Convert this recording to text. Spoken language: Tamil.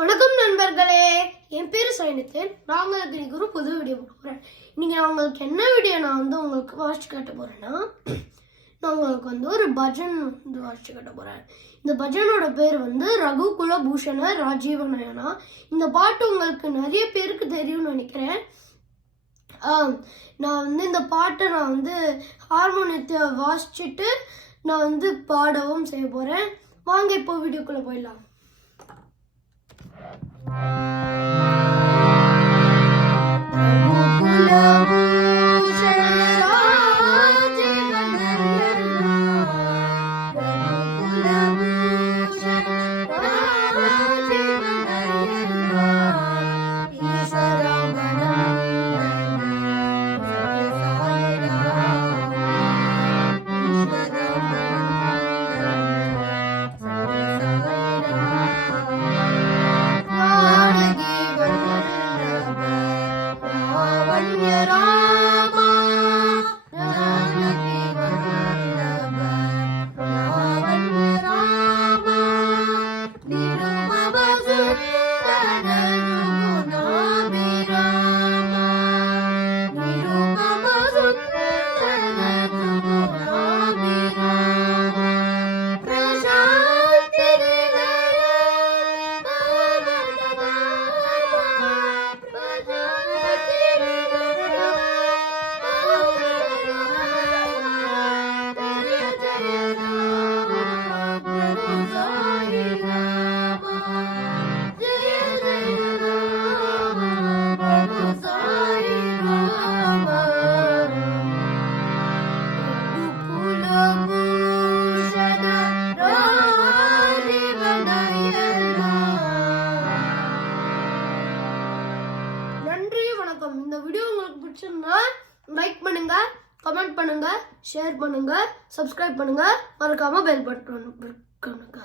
வணக்கம் நண்பர்களே, என் பேர் சைனித்தன். நான் உங்களுக்கு இன்னைக்கு ஒரு புது வீடியோ போட போகிறேன். இன்னைக்கு நான் உங்களுக்கு என்ன வீடியோ உங்களுக்கு வாசிச்சு காட்ட போகிறேன்னா, நான் உங்களுக்கு ஒரு பஜன் வாசிச்சு காட்ட போகிறேன். இந்த பஜனோட பேர் ரகுகுல பூஷண ராஜீவ நயனா. இந்த பாட்டு உங்களுக்கு நிறைய பேருக்கு தெரியும்னு நினைக்கிறேன். நான் இந்த பாட்டை நான் ஹார்மோனியத்தை வாசிச்சுட்டு நான் பாடவும் செய்ய போகிறேன். வாங்க இப்போ வீடியோக்குள்ளே போயிடலாம். இந்த வீடியோ உங்களுக்கு பிடிச்சிருந்தா லைக் பண்ணுங்க, கமெண்ட் பண்ணுங்க, ஷேர் பண்ணுங்க, சப்ஸ்கிரைப் பண்ணுங்க, மறக்காம பெல் பட்டன் பண்ணுங்க.